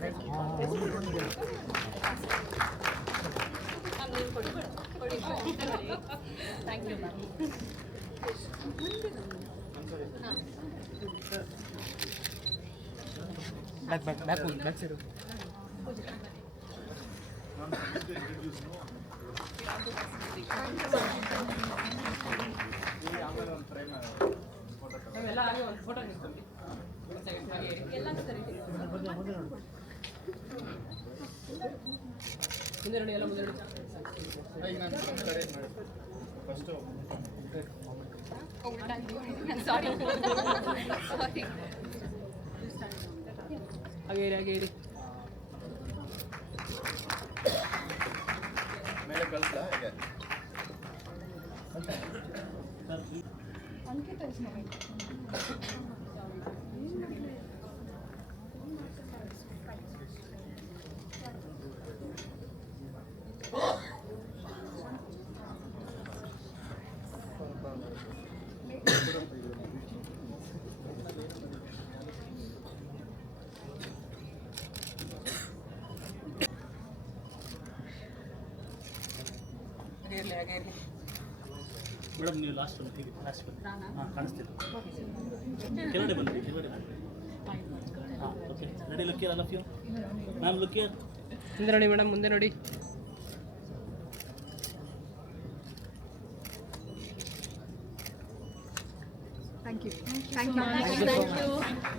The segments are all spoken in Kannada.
Thank you ma'am. Back side. ಎಲ್ಲಾನು ಕರಿತೀವಿ. ಮುಂದೆ ನೋಡಿ, ಎಲ್ಲ ಮುಂದೆ ನೋಡಿ. ಸಾರಿ ಹಾಗೆ ಇರಿ. ಮೇಲೆ ಕಳಿಸ್ಲಾ ಹೇಗೆ? ಮೇಡಮ್ ನೀವು ಲಾಸ್ಟ್ ಬನ್ನಿ. ಹಾಂ ಕಾಣಿಸ್ತಿಲ್ಲ. ಕೆಳಗಡೆ ಬನ್ನಿ. ಹಾಂ okay ready. Look here, all of you. Ma'am look here. ಮುಂದೆ ನೋಡಿ ಮೇಡಮ್, ಮುಂದೆ ನೋಡಿ. Thank you. Thank you.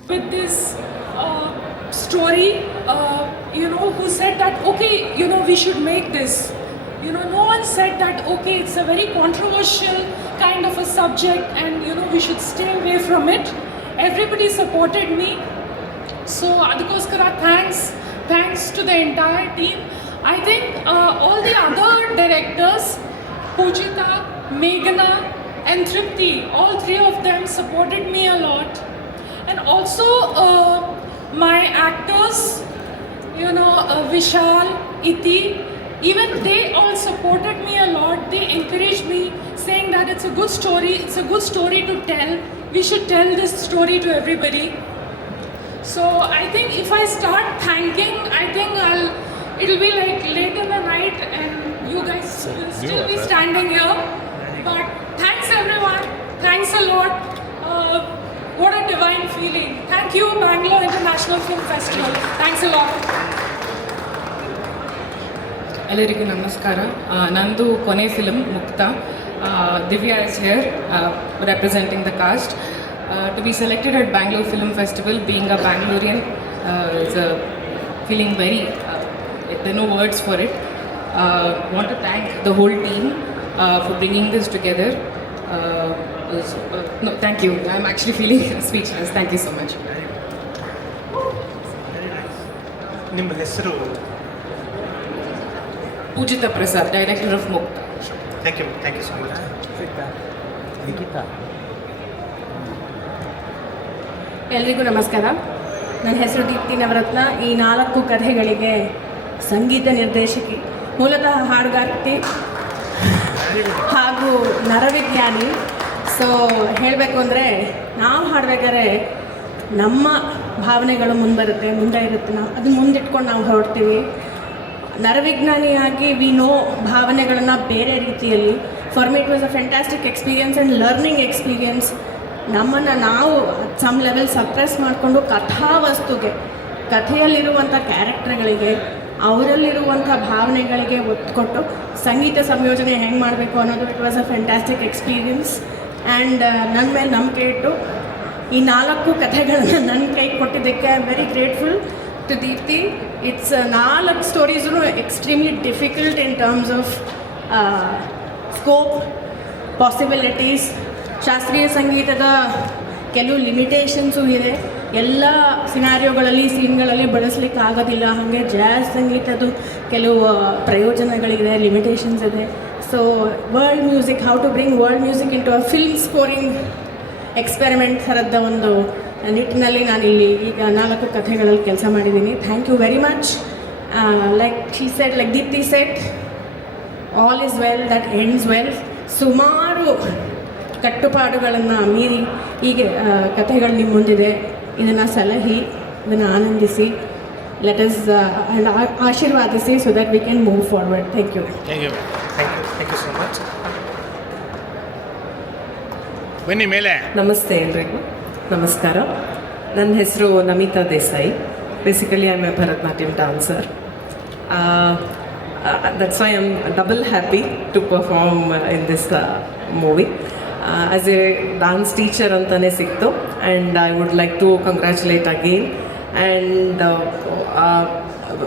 With this story, who said that, okay, we should make this. No one said that, okay, it's a very controversial kind of a subject and, we should stay away from it. Everybody supported me. So, adikoskara thanks to the entire team. I think all the other directors, Pujita, Meghna, and Tripti, all three of them supported me a lot. And also my actors, Vishal, Iti, even they all supported me a lot. They encouraged me, saying that it's a good story to tell. We should tell this story to everybody. So I think if I start thanking, I think it'll be like late in the night and you guys will still be standing here. But thanks everyone, thanks a lot. What a divine feeling. Thank you Bangalore International Film Festival. Thanks a lot. ಎಲ್ಲರಿಗೂ ನಮಸ್ಕಾರ. ನಂದು ಕೊನೆ ಫಿಲ್ಮ್ ಮುಕ್ತ. Divya is here representing the cast. To be selected at Bangalore Film Festival, being a Bangalorean, is feeling very, there are no words for it. Want to thank the whole team for bringing this together. No, thank you. I'm actually feeling speechless. Thank you so much. ನಿಮ್ಮ ಹೆಸರು? Pujita Prasad, director of Mukta. Thank you so much. Nikhita. ಎಲ್ರಿಗೂ ನಮಸ್ಕಾರ. ನನ್ನ ಹೆಸರು ದೀಪ್ತಿ ನವರತ್ನ. ಈ 4 ಕಥೆಗಳಿಗೆ ಸಂಗೀತ ನಿರ್ದೇಶಕಿ, ಮೂಲತಃ ಹಾಡುಗಾರ್ತಿ ಹಾಗೂ ನರವಿಜ್ಞಾನಿ. ಸೊ ಹೇಳಬೇಕು ಅಂದರೆ ನಾವು ಹಾಡಬೇಕಾದ್ರೆ ನಮ್ಮ ಭಾವನೆಗಳು ಮುಂದೆ ಇರುತ್ತೆ. ನಾವು ಅದನ್ನ ಮುಂದಿಟ್ಕೊಂಡು ನಾವು ಹೊರಡ್ತೀವಿ. ನರವಿಜ್ಞಾನಿಯಾಗಿ ವಿ ನೋ ಭಾವನೆಗಳನ್ನು ಬೇರೆ ರೀತಿಯಲ್ಲಿ. For me it was a fantastic experience and learning experience. ನಮ್ಮನ್ನು ನಾವು ಸಮ್ ಲೆವೆಲ್ ಸಪ್ರೆಸ್ ಮಾಡಿಕೊಂಡು ಕಥಾವಸ್ತುಗೆ, ಕಥೆಯಲ್ಲಿರುವಂಥ ಕ್ಯಾರೆಕ್ಟರ್ಗಳಿಗೆ, ಅವರಲ್ಲಿರುವಂಥ ಭಾವನೆಗಳಿಗೆ ಒತ್ತು ಕೊಟ್ಟು ಸಂಗೀತ ಸಂಯೋಜನೆ ಹೆಂಗೆ ಮಾಡಬೇಕು ಅನ್ನೋದು it was a fantastic experience. And ನನ್ನ ಮೇಲೆ ನಂಬಿಕೆ ಇಟ್ಟು ಈ 4 ಕಥೆಗಳನ್ನು ನನ್ನ ಕೈಗೆ ಕೊಟ್ಟಿದ್ದಕ್ಕೆ I am very grateful to Deepthi. It's 4 stories extremely difficult in terms of scope, possibilities. ಶಾಸ್ತ್ರೀಯ ಸಂಗೀತದ ಕೆಲವು ಲಿಮಿಟೇಷನ್ಸು ಇದೆ. ಎಲ್ಲ ಸಿನಾರಿಯೋಗಳಲ್ಲಿ, ಸೀನ್ಗಳಲ್ಲಿ ಬಳಸಲಿಕ್ಕೆ ಆಗೋದಿಲ್ಲ. ಹಾಗೆ ಜಾಝ್ ಸಂಗೀತದ್ದು ಕೆಲವು ಪ್ರಯೋಜನಗಳಿದೆ, ಲಿಮಿಟೇಷನ್ಸ್ ಇದೆ. So world music, how to bring world music into a film scoring experiment ಥರದ್ದು ಒಂದು ನಿಟ್ಟಿನಲ್ಲಿ ನಾನಿಲ್ಲಿ ಈಗ 4 ಕಥೆಗಳಲ್ಲಿ ಕೆಲಸ ಮಾಡಿದ್ದೀನಿ. Thank you very much. Like she said, like Deepti said, all is well that ends well. ಸುಮಾರು ಕಟ್ಟುಪಾಡುಗಳನ್ನು ಮೀರಿ ಹೀಗೆ ಕಥೆಗಳು ನಿಮ್ಮ ಮುಂದಿದೆ. ಇದನ್ನು ಸಲಹಿ, ಇದನ್ನು ಆನಂದಿಸಿ let us and ಆಶೀರ್ವಾದಿಸಿ so that we can move forward. Thank you. Thank you so much. ಬನ್ನಿ ಮೇಲೆ. ನಮಸ್ತೆ ಎಲ್ರಿಗೂ, ನಮಸ್ಕಾರ. ನನ್ನ ಹೆಸರು Namita Desai. Basically I am a Bharatanatyam dancer. That's why I am double happy to perform in this movie. As a dance teacher ಅಂತಲೇ ಸಿಕ್ತು, and I would like to congratulate again. And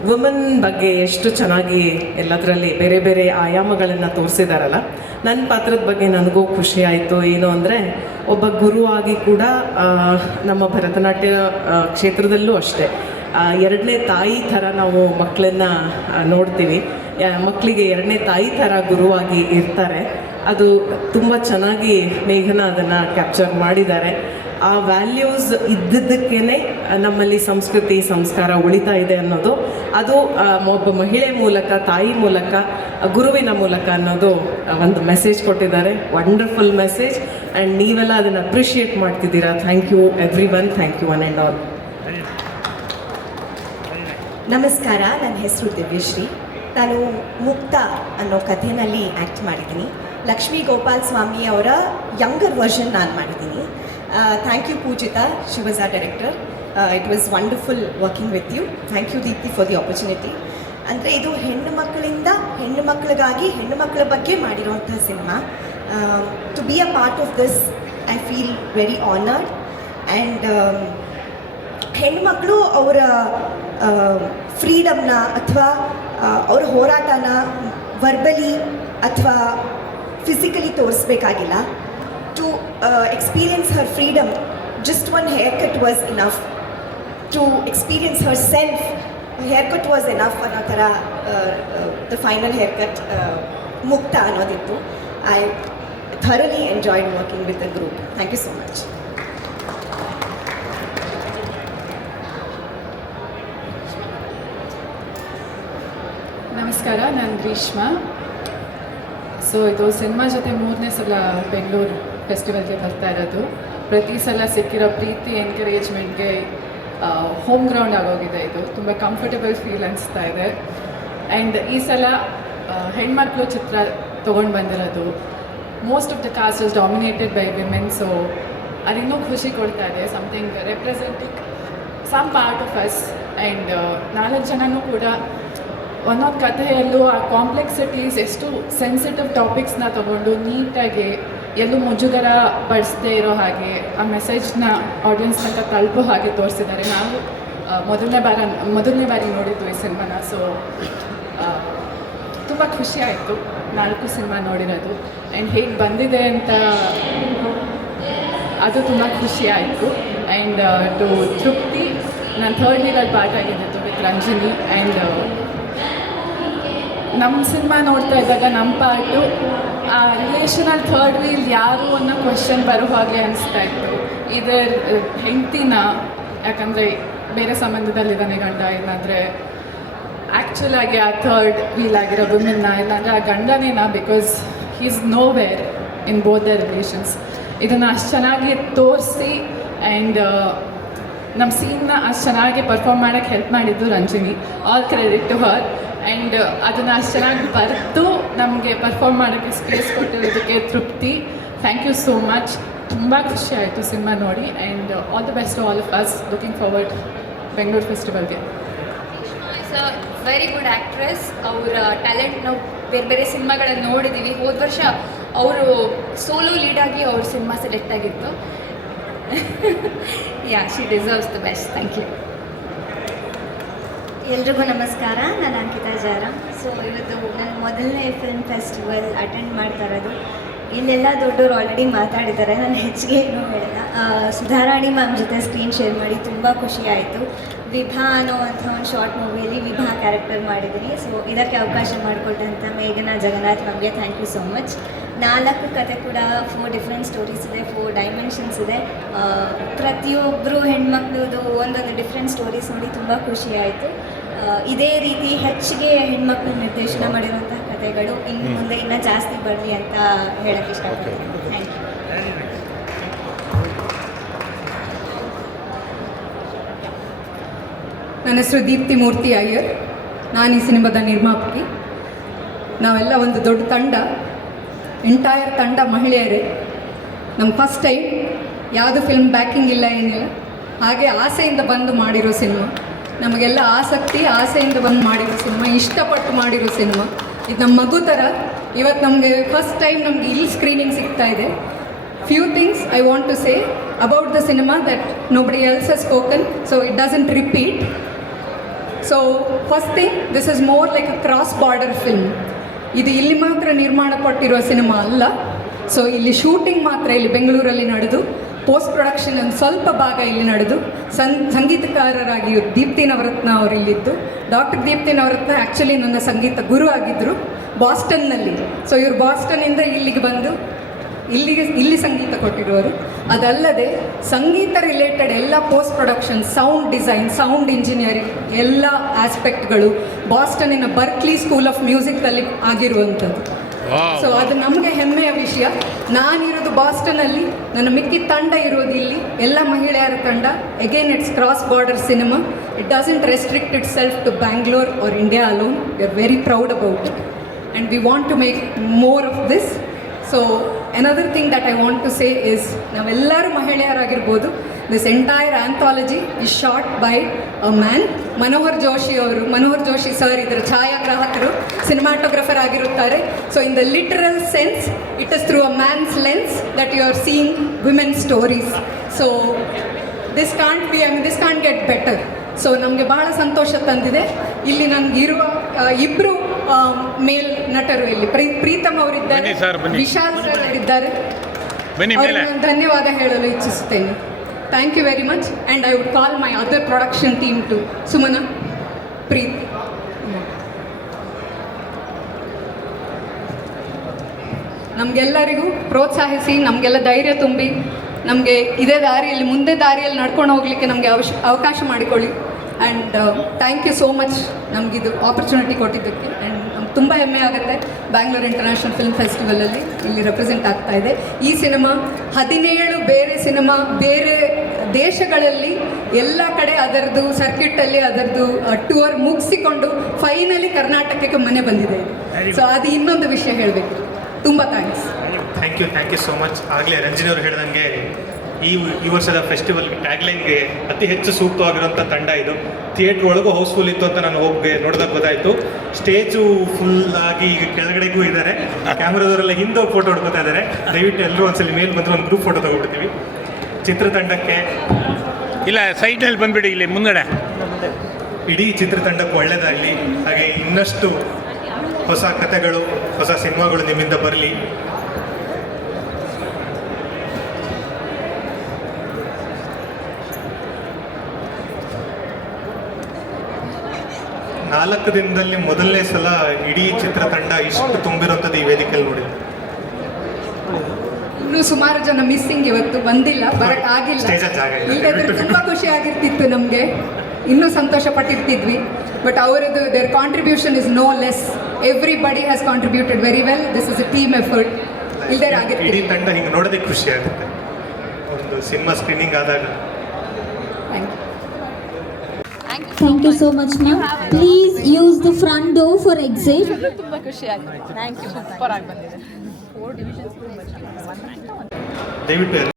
woman ಬಗ್ಗೆ ಎಷ್ಟು ಚೆನ್ನಾಗಿ ಎಲ್ಲದರಲ್ಲಿ ಬೇರೆ ಬೇರೆ ಆಯಾಮಗಳನ್ನು ತೋರಿಸಿದಾರಲ್ಲ. ನನ್ನ ಪಾತ್ರದ ಬಗ್ಗೆ ನನಗೂ ಖುಷಿ ಆಯಿತು. ಏನು ಅಂದರೆ, ಒಬ್ಬ ಗುರುವಾಗಿ ಕೂಡ ನಮ್ಮ ಭರತನಾಟ್ಯ ಕ್ಷೇತ್ರದಲ್ಲೂ ಅಷ್ಟೇ ಎರಡನೇ ತಾಯಿ ಥರ ನಾವು ಮಕ್ಕಳನ್ನು ನೋಡ್ತೀವಿ. ಮಕ್ಕಳಿಗೆ ಎರಡನೇ ತಾಯಿ ಥರ ಗುರುವಾಗಿ ಇರ್ತಾರೆ. ಅದು ತುಂಬ ಚೆನ್ನಾಗಿ ಮೇಘನ ಅದನ್ನು ಕ್ಯಾಪ್ಚರ್ ಮಾಡಿದ್ದಾರೆ. ಆ ವ್ಯಾಲ್ಯೂಸ್ ಇದ್ದಿದ್ದಕ್ಕೇ ನಮ್ಮಲ್ಲಿ ಸಂಸ್ಕೃತಿ ಸಂಸ್ಕಾರ ಉಳಿತಾ ಇದೆ ಅನ್ನೋದು, ಅದು ಒಬ್ಬ ಮಹಿಳೆ ಮೂಲಕ, ತಾಯಿ ಮೂಲಕ, ಗುರುವಿನ ಮೂಲಕ ಅನ್ನೋದು ಒಂದು ಮೆಸೇಜ್ ಕೊಟ್ಟಿದ್ದಾರೆ. Wonderful message. ಆ್ಯಂಡ್ ನೀವೆಲ್ಲ ಅದನ್ನು ಅಪ್ರಿಷಿಯೇಟ್ ಮಾಡ್ತಿದ್ದೀರಾ. Thank you every one. Thank you one and all. ನಮಸ್ಕಾರ, ನನ್ನ ಹೆಸರು ದಿವ್ಯಶ್ರೀ. ನಾನು ಮುಕ್ತ ಅನ್ನೋ ಕಥೆಯಲ್ಲಿ ಆ್ಯಕ್ಟ್ ಮಾಡಿದ್ದೀನಿ. ಲಕ್ಷ್ಮೀ ಗೋಪಾಲ್ ಸ್ವಾಮಿ ಅವರ ಯಂಗರ್ ವರ್ಷನ್ ನಾನು ಮಾಡಿದ್ದೀನಿ. Thank you Pujitha, she was our director. It was wonderful working with you. Thank you Deepti for the opportunity. ಅಂದರೆ ಇದು ಹೆಣ್ಣು ಮಕ್ಕಳಿಂದ ಹೆಣ್ಣು ಮಕ್ಕಳಿಗಾಗಿ ಹೆಣ್ಣು ಮಕ್ಕಳ ಬಗ್ಗೆ ಮಾಡಿರುವಂಥ cinema. To be a part of this I feel very honoured. And ಹೆಣ್ಮಕ್ಳು ಅವರ ಫ್ರೀಡಮ್ನ ಅಥವಾ ಅವ್ರ ಹೋರಾಟನ ವರ್ಬಲಿ ಅಥವಾ ಫಿಸಿಕಲಿ ತೋರಿಸ್ಬೇಕಾಗಿಲ್ಲ. To experience her freedom, just one hair cut was enough. To experience herself, hair cut was enough ಅನ್ನೋ ಥರ ದ ಫೈನಲ್ ಹೇರ್ ಕಟ್ ಮುಕ್ತ ಅನ್ನೋದಿತ್ತು. I thoroughly enjoyed working with the group. Thank you so much. ನಮಸ್ಕಾರ, ನಾನು ಗ್ರೀಷ್ಮಾ. ಸೊ ಇದು ಸಿನಿಮಾ ಜೊತೆ 3ನೇ ಸಲ ಬೆಂಗಳೂರು ಫೆಸ್ಟಿವಲ್ಗೆ ಬರ್ತಾ ಇರೋದು. ಪ್ರತಿ ಸಲ ಸಿಕ್ಕಿರೋ ಪ್ರೀತಿ, ಎನ್ಕರೇಜ್ಮೆಂಟ್ಗೆ ಹೋಮ್ ಗ್ರೌಂಡ್ ಆಗೋಗಿದೆ. ಇದು ತುಂಬ ಕಂಫರ್ಟಬಲ್ ಫೀಲ್ ಅನಿಸ್ತಾ ಇದೆ. ಆ್ಯಂಡ್ ಈ ಸಲ ಹೆಣ್ಮಕ್ಳು ಚಿತ್ರ ತೊಗೊಂಡು ಬಂದಿರೋದು. Most of the cast is dominated by women. So ಅದಿನ್ನೂ ಖುಷಿ ಕೊಡ್ತಾ ಇದೆ. Something representing some part of us. And 4 ಜನನೂ ಕೂಡ ಒಂದೊಂದು ಕಥೆಯಲ್ಲೂ ಆ ಕಾಂಪ್ಲೆಕ್ಸಿಟೀಸ್, ಎಷ್ಟು ಸೆನ್ಸಿಟಿವ್ ಟಾಪಿಕ್ಸ್ನ ತೊಗೊಂಡು ನೀಟಾಗಿ ಎಲ್ಲೂ ಮುಜುಗರ ಪಡಿಸದೇ ಇರೋ ಹಾಗೆ ಆ ಮೆಸೇಜ್ನ ಆಡಿಯನ್ಸ್ ತನಕ ತಲುಪೋ ಹಾಗೆ ತೋರಿಸಿದ್ದಾರೆ. ನಾವು ಮೊದಲನೇ ಬಾರಿ ನೋಡಿದ್ದು ಈ ಸಿನಿಮಾನ. ಸೊ ತುಂಬ ಖುಷಿ ಆಯಿತು 4 ಸಿನಿಮಾ ನೋಡಿರೋದು. ಆ್ಯಂಡ್ ಹೇಗೆ ಬಂದಿದೆ ಅಂತ ಅದು ತುಂಬ ಖುಷಿ ಆಯಿತು. ಆ್ಯಂಡ್ ಟು ತೃಪ್ತಿ, ನಾನು 3rd ವೀಲಲ್ಲಿ ಪಾರ್ಟ್ ಆಗಿದ್ದು ವಿತ್ ರಂಜಿನಿ. ಆ್ಯಂಡ್ ನಮ್ಮ ಸಿನಿಮಾ ನೋಡ್ತಾ ಇದ್ದಾಗ ನಮ್ಮ ಪಾರ್ಟು ಆ ರಿಲೇಷನಲ್ಲಿ 3rd ವೀಲ್ ಯಾರು ಅನ್ನೋ ಕ್ವೆಶ್ಚನ್ ಬರೋ ಹಾಗೆ ಅನಿಸ್ತಾ ಇತ್ತು. ಇದೇ ಹೆಂಡ್ತಿನ, ಯಾಕಂದರೆ ಬೇರೆ ಸಂಬಂಧದಲ್ಲಿದ್ದಾನೆ ಗಂಡ, ಇಲ್ಲಾಂದರೆ ಆ್ಯಕ್ಚುಲ್ ಆಗಿ ಆ 3rd ವೀಲ್ ಆಗಿರೋ ವುಮೆನ್ನ, ಇಲ್ಲಾಂದರೆ ಆ ಗಂಡನೇನಾ, because he is nowhere in both the relations. ಇದನ್ನು ಅಷ್ಟು ಚೆನ್ನಾಗಿ ತೋರಿಸಿ ಆ್ಯಂಡ್ ನಮ್ಮ ಸೀನ್ನ ಅಷ್ಟು ಚೆನ್ನಾಗಿ ಪರ್ಫಾರ್ಮ್ ಮಾಡೋಕ್ಕೆ ಹೆಲ್ಪ್ ಮಾಡಿದ್ದು Ranjini. All credit to her. And ಅದನ್ನು ಅಷ್ಟು ಚೆನ್ನಾಗಿ ಬರೆದು ನಮಗೆ ಪರ್ಫಾರ್ಮ್ ಮಾಡೋಕ್ಕೆ ಸ್ಪೇಸ್ ಕೊಟ್ಟಿರೋದಕ್ಕೆ ತೃಪ್ತಿ. Thank you so much. ತುಂಬ ಖುಷಿ ಆಯಿತು ಸಿನಿಮಾ ನೋಡಿ. And all the best all of us. Looking forward Bengaluru ಫೆಸ್ಟಿವಲ್ಗೆ. Is a very good actress. ಅವರ ಟ್ಯಾಲೆಂಟ್ ನಾವು ಬೇರೆ ಬೇರೆ ಸಿನಿಮಾಗಳಲ್ಲಿ ನೋಡಿದ್ದೀವಿ. ಹೋದ ವರ್ಷ ಅವರು ಸೋಲೋ ಲೀಡಾಗಿ ಅವ್ರ ಸಿನಿಮಾ ಸೆಲೆಕ್ಟ್ ಆಗಿತ್ತು. Yeah, she deserves the best. Thank you. ಎಲ್ರಿಗೂ ನಮಸ್ಕಾರ, ನಾನು ಅಂಕಿತಾ ಜಾರಾಮ್. ಸೊ ಇವತ್ತು ನನ್ನ ಮೊದಲನೇ ಫಿಲ್ಮ್ ಫೆಸ್ಟಿವಲ್ ಅಟೆಂಡ್ ಮಾಡ್ತಾ ಇರೋದು. ಇಲ್ಲೆಲ್ಲ ದೊಡ್ಡವರು ಆಲ್ರೆಡಿ ಮಾತಾಡಿದ್ದಾರೆ, ನಾನು ಹೆಚ್ಚಿಗೆ ಏನೂ ಹೇಳಲ್ಲ. ಸುಧಾರಾಣಿ ಮ್ಯಾಮ್ ಜೊತೆ ಸ್ಕ್ರೀನ್ ಶೇರ್ ಮಾಡಿ ತುಂಬ ಖುಷಿ ಆಯಿತು. ವಿಭಾ ಅನ್ನೋವಂಥ ಒಂದು ಶಾರ್ಟ್ ಮೂವಿಯಲ್ಲಿ ವಿಭಾ ಕ್ಯಾರೆಕ್ಟರ್ ಮಾಡಿದ್ದೀನಿ. ಸೊ ಇದಕ್ಕೆ ಅವಕಾಶ ಮಾಡಿಕೊಟ್ಟಂಥ ಮೇಘನಾ ಜಗನ್ನಾಥ್ ಮ್ಯಾಮ್ಗೆ ಥ್ಯಾಂಕ್ ಯು ಸೋ ಮಚ್. 4 ಕತೆ ಕೂಡ 4 ಡಿಫ್ರೆಂಟ್ ಸ್ಟೋರೀಸ್ ಇದೆ, 4 ಡೈಮೆನ್ಷನ್ಸ್ ಇದೆ. ಪ್ರತಿಯೊಬ್ಬರು ಹೆಣ್ಮಕ್ಳದು ಒಂದೊಂದು ಡಿಫ್ರೆಂಟ್ ಸ್ಟೋರೀಸ್ ನೋಡಿ ತುಂಬ ಖುಷಿ ಆಯಿತು. ಇದೇ ರೀತಿ ಹೆಚ್ಚಿಗೆ ಹೆಣ್ಮಕ್ಳು ನಿರ್ದೇಶನ ಮಾಡಿರುವಂತಹ ಕಥೆಗಳು ಇನ್ನು ಮುಂದೆ ಇನ್ನೂ ಜಾಸ್ತಿ ಬರಲಿ ಅಂತ ಹೇಳಕ್ಕೆ ಇಷ್ಟಪಡ್ತೀನಿ. Thank you. ನನ್ನ ನನ್ನ ಹೆಸರು ದೀಪ್ತಿ ಮೂರ್ತಿ ಅಯ್ಯರ್. ನಾನು ಈ ಸಿನಿಮಾದ ನಿರ್ಮಾಪಕಿ. ನಾವೆಲ್ಲ ಒಂದು ದೊಡ್ಡ ತಂಡ, ಎಂಟೈರ್ ತಂಡ ಮಹಿಳೆಯರೇ. ನಮ್ಮ ಫಸ್ಟ್ ಟೈಮ್ ಯಾವುದು ಫಿಲ್ಮ್ ಬ್ಯಾಕಿಂಗ್ ಇಲ್ಲ, ಏನಿಲ್ಲ, ಹಾಗೆ ಆಸೆಯಿಂದ ಬಂದು ಮಾಡಿರೋ ಸಿನಿಮಾ. ನಮಗೆಲ್ಲ ಆಸೆಯಿಂದ ಬಂದು ಮಾಡಿರೋ ಸಿನಿಮಾ, ಇಷ್ಟಪಟ್ಟು ಮಾಡಿರೋ ಸಿನಿಮಾ. ಇದು ನಮ್ಮ ಮಗು ಥರ. ಇವತ್ತು ನಮಗೆ ಫಸ್ಟ್ ಟೈಮ್ ನಮಗೆ ಇಲ್ಲಿ ಸ್ಕ್ರೀನಿಂಗ್ ಸಿಗ್ತಾ ಇದೆ. Few things I want to say about the cinema that nobody else has spoken, so it doesn't repeat. So first thing, this is more like a cross-border film. ಇದು ಇಲ್ಲಿ ಮಾತ್ರ ನಿರ್ಮಾಣ ಪಟ್ಟಿರುವ ಸಿನಿಮಾ ಅಲ್ಲ. ಸೊ ಇಲ್ಲಿ ಶೂಟಿಂಗ್ ಮಾತ್ರ ಇಲ್ಲಿ ಬೆಂಗಳೂರಲ್ಲಿ ನಡೆದು, ಪೋಸ್ಟ್ ಪ್ರೊಡಕ್ಷನ್ ಒಂದು ಸ್ವಲ್ಪ ಭಾಗ ಇಲ್ಲಿ ನಡೆದು, ಸಂಗೀತಕಾರರಾಗಿ ದೀಪ್ತಿ ನವರತ್ನ ಅವರು ಇಲ್ಲಿದ್ದು. ಡಾಕ್ಟರ್ ದೀಪ್ತಿ ನವರತ್ನ ಆ್ಯಕ್ಚುಲಿ ನನ್ನ ಸಂಗೀತ ಗುರು ಆಗಿದ್ದರು ಬಾಸ್ಟನ್ನಲ್ಲಿ. ಸೊ ಇವರು ಬಾಸ್ಟನ್ನಿಂದ ಇಲ್ಲಿಗೆ ಬಂದು ಇಲ್ಲಿ ಸಂಗೀತ ಕೊಟ್ಟಿರೋರು. ಅದಲ್ಲದೆ ಸಂಗೀತ ರಿಲೇಟೆಡ್ ಎಲ್ಲ post production, sound design, sound engineering ಎಲ್ಲ ಆಸ್ಪೆಕ್ಟ್ಗಳು ಬಾಸ್ಟನ್ನಿನ ಬರ್ಕ್ಲಿ ಸ್ಕೂಲ್ ಆಫ್ ಮ್ಯೂಸಿಕಲ್ಲಿ ಆಗಿರುವಂಥದ್ದು. ಸೊ ಅದು ನಮಗೆ ಹೆಮ್ಮೆಯ ವಿಷಯ. ನಾನಿರೋದು ಬಾಸ್ಟನಲ್ಲಿ, ನನ್ನ ಮಿಕ್ಕಿ ತಂಡ ಇರೋದು ಇಲ್ಲಿ, ಎಲ್ಲ ಮಹಿಳೆಯರ ತಂಡ. Again it's cross border cinema. It doesn't restrict itself to Bangalore or India alone. We are very proud about it and we want to make more of this. So another thing that I want to say is, ನಾವೆಲ್ಲರೂ ಮಹಿಳೆಯರಾಗಿರ್ಬೋದು. This entire anthology is shot by a man. Manohar Joshi sir ಇದರ ಛಾಯಾಗ್ರಾಹಕರು, ಸಿನಿಮಾಟೋಗ್ರಫರ್ ಆಗಿರುತ್ತಾರೆ. So in the literal sense it is through a man's lens that you are seeing women stories. So this can't get better. So ನಮಗೆ ಬಹಳ ಸಂತೋಷ ತಂದಿದೆ. ಇಲ್ಲಿ ನನಗಿರುವ ಇಬ್ಬರು ಮೇಲ್ ನಟರು ಇಲ್ಲಿ, ಪ್ರೀತಮ್ ಅವರಿದ್ದಾರೆ, ವಿಶಾಲ್ ಸರ್ ಅವರಿದ್ದಾರೆ. ಅವರಿಗೆ ನಾನು ಧನ್ಯವಾದ ಹೇಳಲು ಇಚ್ಛಿಸುತ್ತೇನೆ. Thank you very much. And I would call my other production team to Sumana, Preeth. ನಮಗೆಲ್ಲರಿಗೂ ಪ್ರೋತ್ಸಾಹಿಸಿ, ನಮಗೆಲ್ಲ ಧೈರ್ಯ ತುಂಬಿ, ನಮಗೆ ಇದೇ ದಾರಿಯಲ್ಲಿ, ಮುಂದೆ ದಾರಿಯಲ್ಲಿ ನಡ್ಕೊಂಡು ಹೋಗಲಿಕ್ಕೆ ನಮಗೆ ಅವಕಾಶ ಮಾಡಿಕೊಳ್ಳಿ. And thank you so much ನಮಗಿದು ಆಪರ್ಚುನಿಟಿ ಕೊಟ್ಟಿದ್ದಕ್ಕೆ. ಆ್ಯಂಡ್ ನಮ್ಗೆ ತುಂಬ ಹೆಮ್ಮೆ ಆಗುತ್ತೆ ಬ್ಯಾಂಗ್ಳೂರ್ ಇಂಟರ್ನ್ಯಾಷನಲ್ ಫಿಲ್ಮ್ ಫೆಸ್ಟಿವಲಲ್ಲಿ ಇಲ್ಲಿ ರೆಪ್ರೆಸೆಂಟ್ ಆಗ್ತಾ ಇದೆ. ಈ ಸಿನಿಮಾ 17 ಬೇರೆ ಸಿನಿಮಾ ಬೇರೆ ದೇಶಗಳಲ್ಲಿ ಎಲ್ಲ ಕಡೆ ಅದರದ್ದು ಸರ್ಕ್ಯೂಟಲ್ಲಿ ಅದರದ್ದು ಟೂರ್ ಮುಗಿಸಿಕೊಂಡು ಫೈನಲಿ ಕರ್ನಾಟಕಕ್ಕೆ ಮನೆ ಬಂದಿದೆ. ಸೊ ಅದು ಇನ್ನೊಂದು ವಿಷಯ ಹೇಳಬೇಕು. ತುಂಬ ಥ್ಯಾಂಕ್ಸ್ ಯು ಸೋ ಮಚ್. ಆಗಲೇ ರಂಜಿನಿ ಅವರು ಹೇಳಿದಂಗೆ ಈ ವರ್ಷದ ಫೆಸ್ಟಿವಲ್ ಟ್ಯಾಗ್ಲೈನ್ಗೆ ಅತಿ ಹೆಚ್ಚು ಸೂಕ್ತವಾಗಿರುವಂಥ ತಂಡ ಇದು. ಥಿಯೇಟ್ರ್ ಒಳಗೂ ಹೌಸ್ಫುಲ್ ಇತ್ತು ಅಂತ ನಾನು ಹೋಗಿ ನೋಡಿದಾಗ ಗೊತ್ತಾಯಿತು. ಸ್ಟೇಜು ಫುಲ್ ಆಗಿ ಈಗ ಕೆಳಗಡೆಗೂ ಇದ್ದಾರೆ, ಕ್ಯಾಮ್ರಾದವರೆಲ್ಲ ಹಿಂದೆ ಫೋಟೋ ಹೊಡ್ಕೋತಾ ಇದ್ದಾರೆ. ದಯವಿಟ್ಟು ಎಲ್ಲರೂ ಒಂದ್ಸಲ ಮೇಲ್ ಬಂದರೆ ಒಂದು ಗ್ರೂಪ್ ಫೋಟೋ ತಗೊಬಿಡ್ತೀವಿ. ಚಿತ್ರತಂಡಕ್ಕೆ ಇಲ್ಲ, ಸೈಡ್ನಲ್ಲಿ ಬಂದುಬಿಡಿ, ಇಲ್ಲಿ ಮುಂದಡೆ. ಇಡೀ ಚಿತ್ರತಂಡಕ್ಕೆ ಒಳ್ಳೆಯದಾಗಲಿ. ಹಾಗೆ ಇನ್ನಷ್ಟು ಹೊಸ ಕಥೆಗಳು, ಹೊಸ ಸಿನಿಮಾಗಳು ನಿಮ್ಮಿಂದ ಬರಲಿ. ನಾಲ್ಕು ದಿನದಲ್ಲಿ ಮೊದಲನೇ ಸಲ ಇಡೀ ಚಿತ್ರತಂಡ ಇಷ್ಟು ತುಂಬಿರುವಂಥದ್ದು ಈ ವೇದಿಕೆಯಲ್ಲಿ ನೋಡಿದೆ. ಇನ್ನೂ ಸುಮಾರು ಜನ ಮಿಸ್ಸಿಂಗ್, ಇವತ್ತು ಬಂದಿಲ್ಲ, ಬರಕ್ ಆಗಿಲ್ಲ. ಇಲ್ಲದ್ರೆ ತುಂಬ ಖುಷಿ ಆಗಿರ್ತಿತ್ತು ನಮಗೆ, ಇನ್ನೂ ಸಂತೋಷ ಪಟ್ಟಿರ್ತಿದ್ವಿ. ಬಟ್ ಅವರದ್ದು their contribution is no less. Everybody has contributed very well. This is a team effort. ಇಲ್ಲದೆ ಆಗಿರ್ತೀವಿ. ಇಡೀ ತಂಡ ಹಿಂಗೆ ನೋಡೋದಕ್ಕೆ ಖುಷಿ ಆಗುತ್ತೆ ಒಂದು ಸಿನಿಮಾ ಸ್ಕ್ರೀನಿಂಗ್ ಆದಾಗ. Thank you so much, ma'am. Please use the front door for exit. ತುಂಬ ಖುಷಿ ಆಗಿದೆ. Thank you. ಸೂಪರ್ ಆಗಿ ಬಂದಿದೆ. 4 ಡಿವಿಷನ್ಸ್ ದಯವಿಟ್ಟು